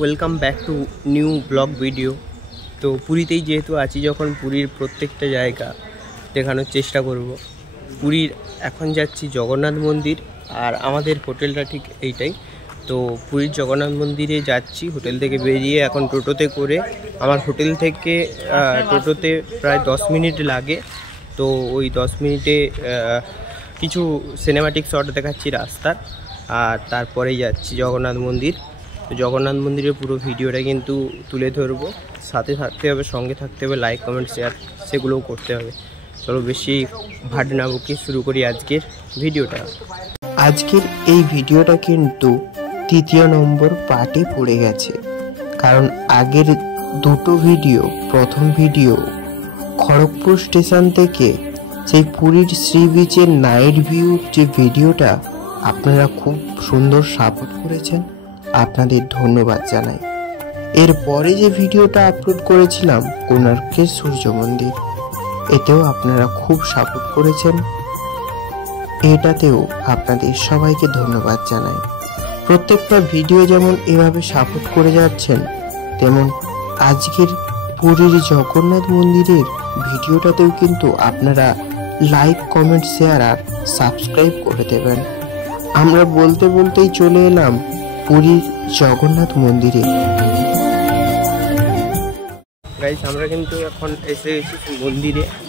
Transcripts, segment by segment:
Welcome back to new blog video. তো পুরীতেই যেহেতু আছি, যখন পুরীর প্রত্যেকটা জায়গা দেখানোর চেষ্টা করব। পুরীর এখন যাচ্ছি জগন্নাথ মন্দির, আর আমাদের হোটেলটা ঠিক এইটাই। তো পুরীর জগন্নাথ মন্দিরে যাচ্ছি হোটেল থেকে বেরিয়ে। এখন টোটোতে করে আমার হোটেল থেকে টোটোতে প্রায় 10 মিনিট লাগে। তো ওই 10 মিনিটে কিছু সিনেমাটিক শট দেখাচ্ছি রাস্তার, আর তারপরেই যাচ্ছি জগন্নাথ মন্দির। তো জগন্নাথ মন্দিরের পুরো ভিডিওটা কিন্তু তুলে ধরবো, সাথে থাকতে হবে, সঙ্গে থাকতে হবে, লাইক কমেন্ট শেয়ার সেগুলোও করতে হবে। চলো বেশি ভাট না বকে শুরু করি আজকের ভিডিওটা। আজকের এই ভিডিওটা কিন্তু 3য় নম্বর পার্টে পড়ে গেছে, কারণ আগের দুটো ভিডিও, প্রথম ভিডিও খড়গপুর স্টেশন থেকে সেই পুরীর সি বিচের নাইট ভিউ যে ভিডিওটা আপনারা খুব সুন্দর সাপোর্ট করেছেন, আপনাদের ধন্যবাদ জানাই। এরপরে যে ভিডিওটা আপলোড করেছিলাম কোণার্কের সূর্য মন্দির, এতেও আপনারা খুব সাপোর্ট করেছেন, এটাতেও আপনাদের সবাইকে ধন্যবাদ জানাই। প্রত্যেকটা ভিডিও যেমন এভাবে সাপোর্ট করে যাচ্ছেন, তেমন আজকের পুরীর জগন্নাথ মন্দিরের ভিডিওটাতেও কিন্তু আপনারা লাইক কমেন্ট শেয়ার আর সাবস্ক্রাইব করে দেবেন। আমরা বলতে বলতেই চলে এলাম পুরীর জগন্নাথ মন্দিরে। গাইস, আমরা কিন্তু এখন এসে গেছি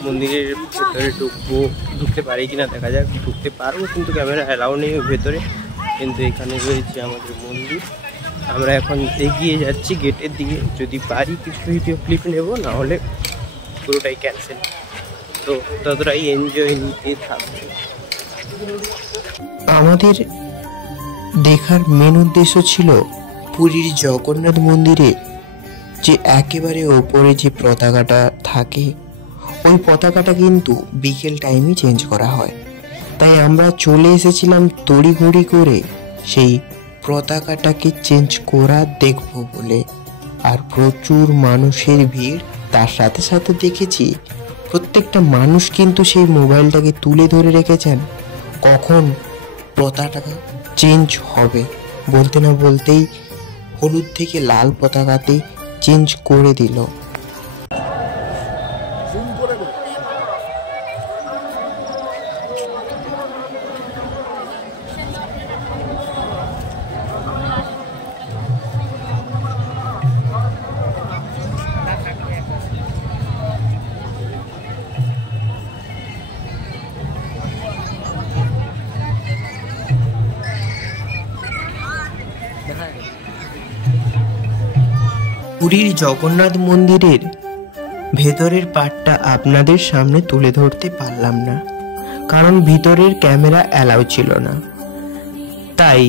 মন্দিরের ভেতরে ঢুকতে পারি কিনা দেখা যাক। ঢুকতে পারবো, কিন্তু ক্যামেরা অ্যালাউ নেই ভেতরে, কিন্তু এখানে রয়েছে আমাদের মন্দির। আমরা এখন এগিয়ে যাচ্ছি গেটের দিকে, যদি পারি কিছু ভিডিও ক্লিপ নেব, না হলে পুরোটাই ক্যান্সেল। তো ততটাই এনজয় নিতে থাকবে। আমাদের দেখার মেন উদ্দেশ্য ছিল পুরীর জগন্নাথ মন্দিরে যে একেবারে ওপরে যে পতাকাটা থাকে, ওই পতাকাটা কিন্তু বিকেল টাইমে চেঞ্জ করা হয়। তাই আমরা চলে এসেছিলাম তড়িঘড়ি করে সেই পতাকাটাকে চেঞ্জ করা দেখব বলে। আর প্রচুর মানুষের ভিড়, তার সাথে সাথে দেখেছি প্রত্যেকটা মানুষ কিন্তু সেই মোবাইলটাকে তুলে ধরে রেখেছেন কখন পতাকা চেঞ্জ হবে। বলতে না বলতেই হলুদ থেকে লাল পতাকাতে চেঞ্জ করে দিল। পুরীর জগন্নাথ মন্দিরের ভেতরের পার্টটা আপনাদের সামনে তুলে ধরতে পারলাম না, কারণ ভিতরের ক্যামেরা অ্যালাউ ছিল না। তাই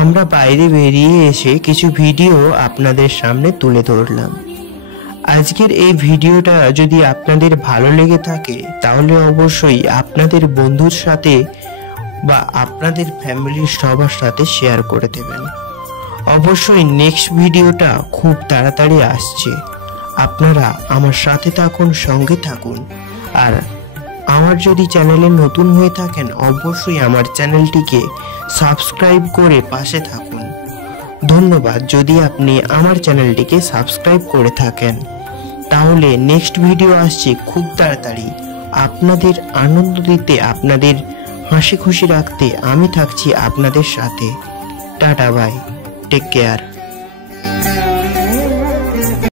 আমরা বাইরে বেরিয়ে এসে কিছু ভিডিও আপনাদের সামনে তুলে ধরলাম। আজকের এই ভিডিওটা যদি আপনাদের ভালো লেগে থাকে, তাহলে অবশ্যই আপনাদের বন্ধুর সাথে বা আপনাদের ফ্যামিলির সবার সাথে শেয়ার করে দেবেন। অবশ্যই নেক্সট ভিডিওটা খুব তাড়াতাড়ি আসছে, আপনারা আমার সাথে থাকুন, সঙ্গে থাকুন। আর আমার যদি চ্যানেলে নতুন হয়ে থাকেন, অবশ্যই আমার চ্যানেলটিকে সাবস্ক্রাইব করে পাশে থাকুন। ধন্যবাদ যদি আপনি আমার চ্যানেলটিকে সাবস্ক্রাইব করে থাকেন। তাহলে নেক্সট ভিডিও আসছে খুব তাড়াতাড়ি। আপনাদের আনন্দ দিতে, আপনাদের হাসি খুশি রাখতে আমি থাকছি আপনাদের সাথে। Tata bye, take care.